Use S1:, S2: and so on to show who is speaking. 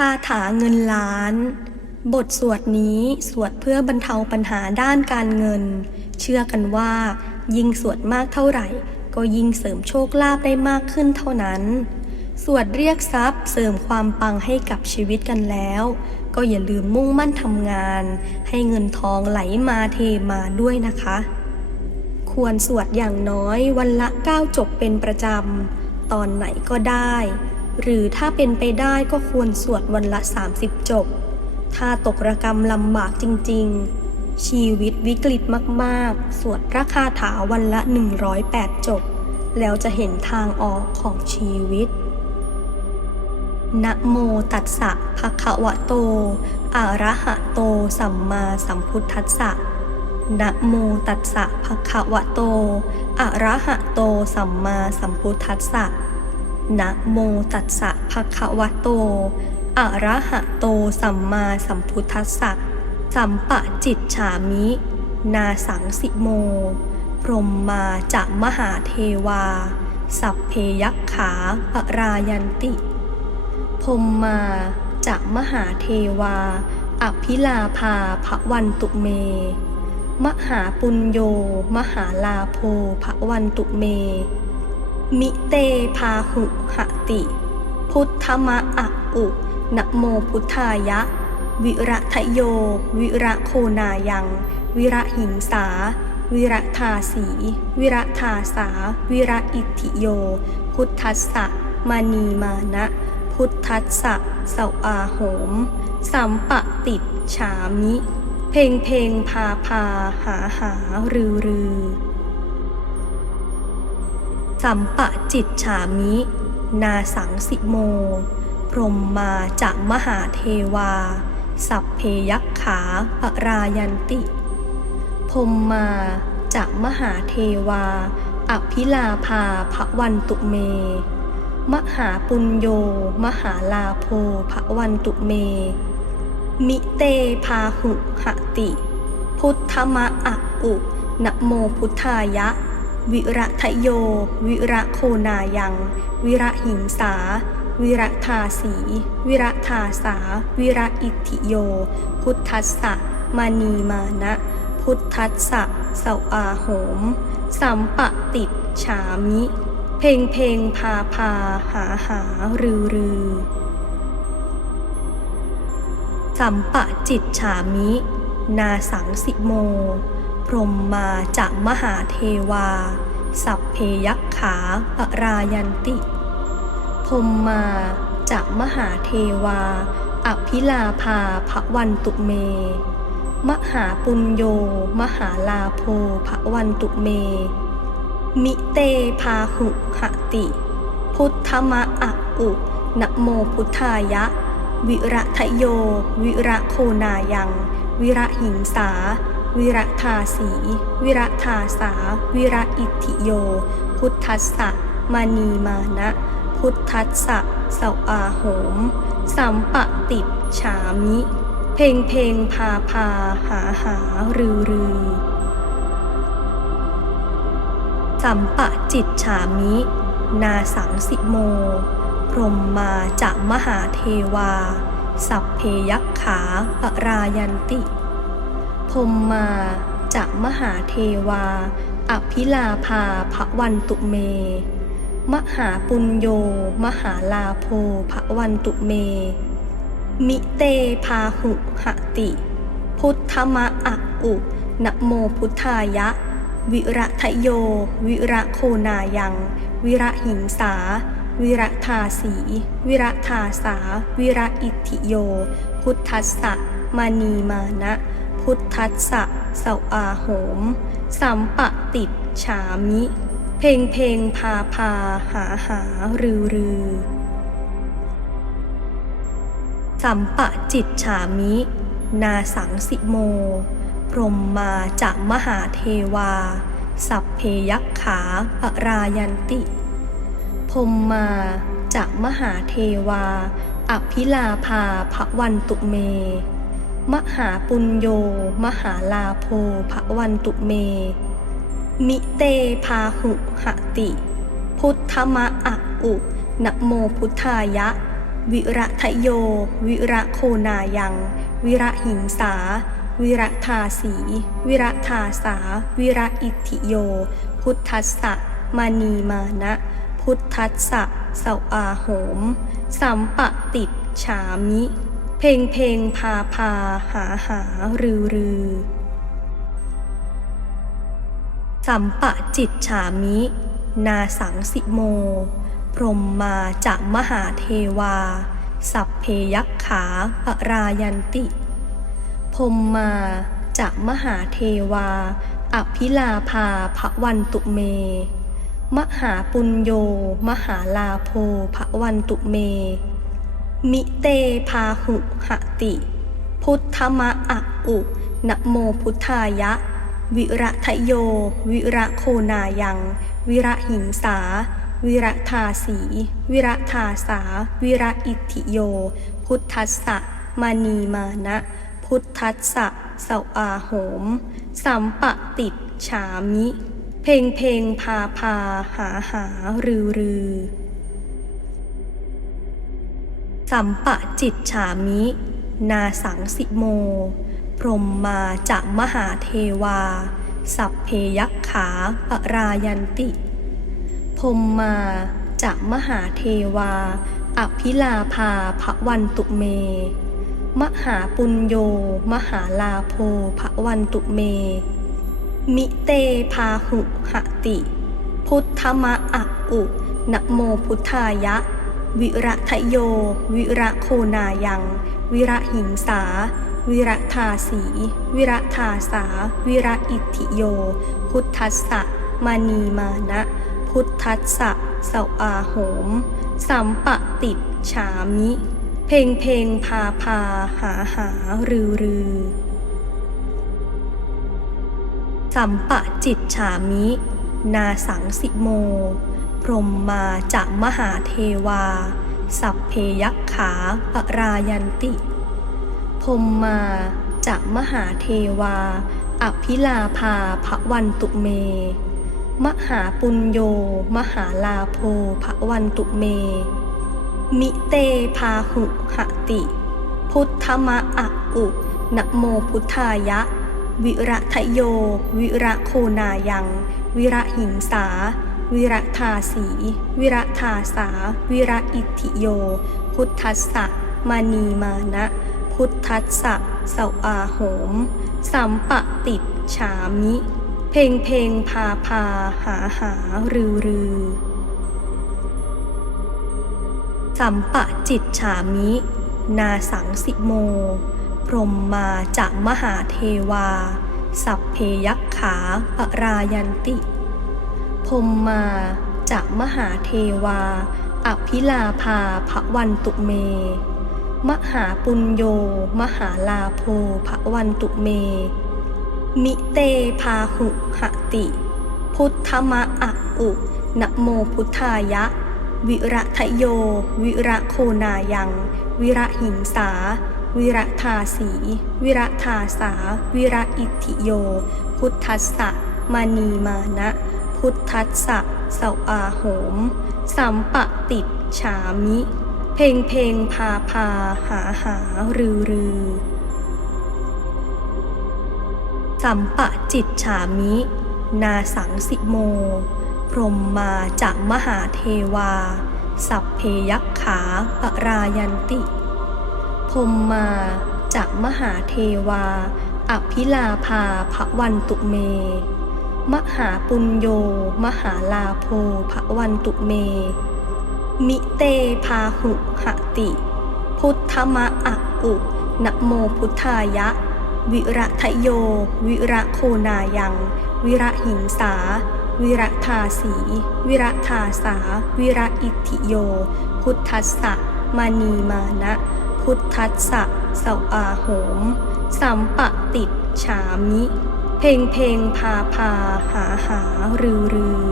S1: คาถาเงินล้าน บทสวดนี้สวดเพื่อบรรเทาปัญหาด้านการเงิน เชื่อกันว่า ยิ่งสวดมากเท่าไหร่ ก็ยิ่งเสริมโชคลาภได้มากขึ้นเท่านั้น สวดเรียกทรัพย์เสริมความปังให้กับชีวิตกันแล้ว ก็อย่าลืมมุ่งมั่นทำงาน ให้เงินทองไหลมาเทมาด้วยนะคะ ควรสวดอย่างน้อยวันละ 9 จบเป็นประจำ ตอนไหนก็ได้ หรือถ้าเป็นไปได้ก็ควรสวดวันละ 30 จบ ถ้าตกระกรรมลำบากจริง ๆ ชีวิตวิกฤตมากๆ สวดพระคาถาวันละ 108 จบ แล้วจะเห็นทางออกของชีวิตนะโมตัสสะภะคะวะโต อะระหะโต สัมมาสัมพุทธัสสะนะโมตัสสะภะคะวะโต อะระหะโต สัมมาสัมพุทธัสสะ นะโมตัสสะภะคะวะโต อะระหะโตสัมมาสัมพุทธัสสะ สัมปะจิตฉามิ นาสังสิโม พรมมาจะมหาเทวา สัพเพยักขาปรายันติ พรมมาจะมหาเทวา อภิลาภาพระวันตุเม มหาปุญโย มหาลาโภพระวันตุเม มิเตพาหุหติ พุทธมะอะอุนะโมพุทธายะ วิระทะโย วิระโคนายัง วิระหิงสา วิระทาสี วิระทาสา วิระอิทิโย พุทธัสสะมานีมานะ พุทธัสสะเสาอาโหม สัมปะติดฉามิ เพลงเพลงพาพาหาหารือรือ สัมปะจิตฉามิ นาสังสิโม พรมมาจะมหาเทวา สัพเพยักขาปรายันติ พรมมาจะมหาเทวา อภิลาภาพระวันตุเม มหาปุญโย มหาลาโภพระวันตุเม มิเตพาหุหติ พุทธมะอะอุนโมพุทธายะ วิระทะโย วิระโคนายัง วิระหิงสา วิระทาสี วิระทาสา วิระอิทธิโย พุทธัสสะมานีมานะ พุทธัสสะสาอาโหม สัมปะติดฉามิ เพลงเพลงพาพาหาหารือรือสัมปะจิตฉามิ นาสังสิโม พรมมาจะมหาเทวา สัพเพยักขาปรายันติ พรมมาจะมหาเทวา อภิลาภาพระวันตุเม มหาปุญโย มหาลาโภพระวันตุเม มิเตพาหุหติ พุทธมะอะอุนะโมพุทธายะ วิระทะโย วิระโคนายัง วิระหิงสา วิระทาสี วิระทาสา วิระอิทิโย พุทธัสสะมานีมานะ พุทธัสสะสาอาโหม สัมปะติดฉามิ เพลงเพลงพาพาหาหารือรือสัมปะจิตฉามิ นาสังสิโม พรมมาจะมหาเทวา สัพเพยักขาปรายันติ พรมมาจะมหาเทวา อภิลาภาพระวันตุเม มหาปุญโย มหาลาโภพระวันตุเม มิเตพาหุหติ พุทธมะอะอุนะโมพุทธายะ วิระทะโย วิระโคนายัง วิระหิงสา วิระทาสี วิระทาสา วิระอิทธิโย พุทธัสสะมานีมานะ พุทธัสสะเสาอาโหม สัมปะติดฉามิ เพลงเพลงพาพาหาหารือรือสัมปะจิตฉามิ นาสังสิโม พรมมาจะมหาเทวา สัพเพยักขาปรายันติ มมาจะมหาเทวา อภิลาภาพระวันตุเม มหาปุญโย มหาลาโภพระวันตุเม มิเตพาหุหติ พุทธมะอะอุนะโมพุทธายะ วิระทะโย วิระโคนายัง วิระหิงสา วิระทาสี วิระทาสา วิระอิทธิโย พุทธัสสะมานีมานะ พุทธัสสะเสาอาโหม สัมปะติดฉามิ เพลงเพลงพาพาหาหารือรือสัมปะจิตฉามิ นาสังสิโม พรมมาจากมหาเทวา สัพเพยักขาปรายันติ พรมมาจากมหาเทวา อภิลาภาพระวันตุเม มหาปุญโย มหาลาโภพระวันตุเม มิเตพาหุหติ พุทธมะอะอุนะโมพุทธายะ วิระทะโย วิระโคนายัง วิระหิงสา วิระทาสี วิระทาสา วิระอิทธิโย พุทธัสสะมานีมานะ พุทธัสสะสาอาโหม สัมปะติดฉามิ เพลงเพลงพาพาหาหารือรือ สัมปะจิตฉามิ นาสังสิโม พรมมาจากมหาเทวา สัพเพยักขาปรายันติ พรมมาจากมหาเทวา อภิลาภาพระวันตุเม มหาปุญโย มหาลาโภพระวันตุเม มิเตพาหุหติ พุทธมะอะอุนะโมพุทธายะ วิระทะโย วิระโคนายัง วิระหิงสา วิระทาสี วิระทาสา วิระอิทธิโย พุทธัสสะมานีมานะ พุทธัสสะเสาอาโหม สัมปะติดฉามิ เพลงเพลงพาพาหาหารือรือ สัมปะจิตฉามิ นาสังสิโม พรมมาจากมหาเทวา สัพเพยักขาปรายันติ พรมมาจากมหาเทวา อภิลาภาพระวันตุเม มหาปุญโย มหาลาโภพระวันตุเม มิเตพาหุหติ พุทธมะอะอุนะโมพุทธายะ วิระทะโย วิระโคนายัง วิระหิงสา วิระทาสี วิระทาสา วิระอิทิโย พุทธัสสะมานีมานะ พุทธัสสะสาอาโหม สัมปะติดฉามิ เพลงเพลงพาพาหาหารือ รือ สัมปะจิตฉามิ นาสังสิโม พรมมาจากมหาเทวา สัพเพยักขาปรายันติ พรมมาจากมหาเทวา อภิลาภาพระวันตุเม มหาปุญโย มหาลาโภพระวันตุเม มิเตพาหุหติ พุทธมะอะอุนะโมพุทธายะ วิระทะโย วิระโคนายัง วิระหิงสา วิระทาสี วิระทาสา วิระอิทิโย พุทธัสสะมานีมานะ พุทธัสสะเสาอาโหม สัมปะติดฉามิ เพลงเพลงพาพาหาหารือรือสัมปะจิตฉามิ นาสังสิโม พรมมาจากมหาเทวา สัพเพยักขาปรายันติ รมมาจากมหาเทวา อภิลาภาพระวันตุเม มหาปุญโย มหาลาโภพระวันตุเม มิเตพาหุหติ พุทธมะอะอุนะโมพุทธายะ วิระทะโย วิระโคนายัง วิระหิงสา วิระทาสี วิระทาสา วิระอิทิโย พุทธัสสะมานีมานะ พุทธัสสะเสาอาโหม สัมปะติดฉามิ เพลงเพลงพาพาหาหารือรือ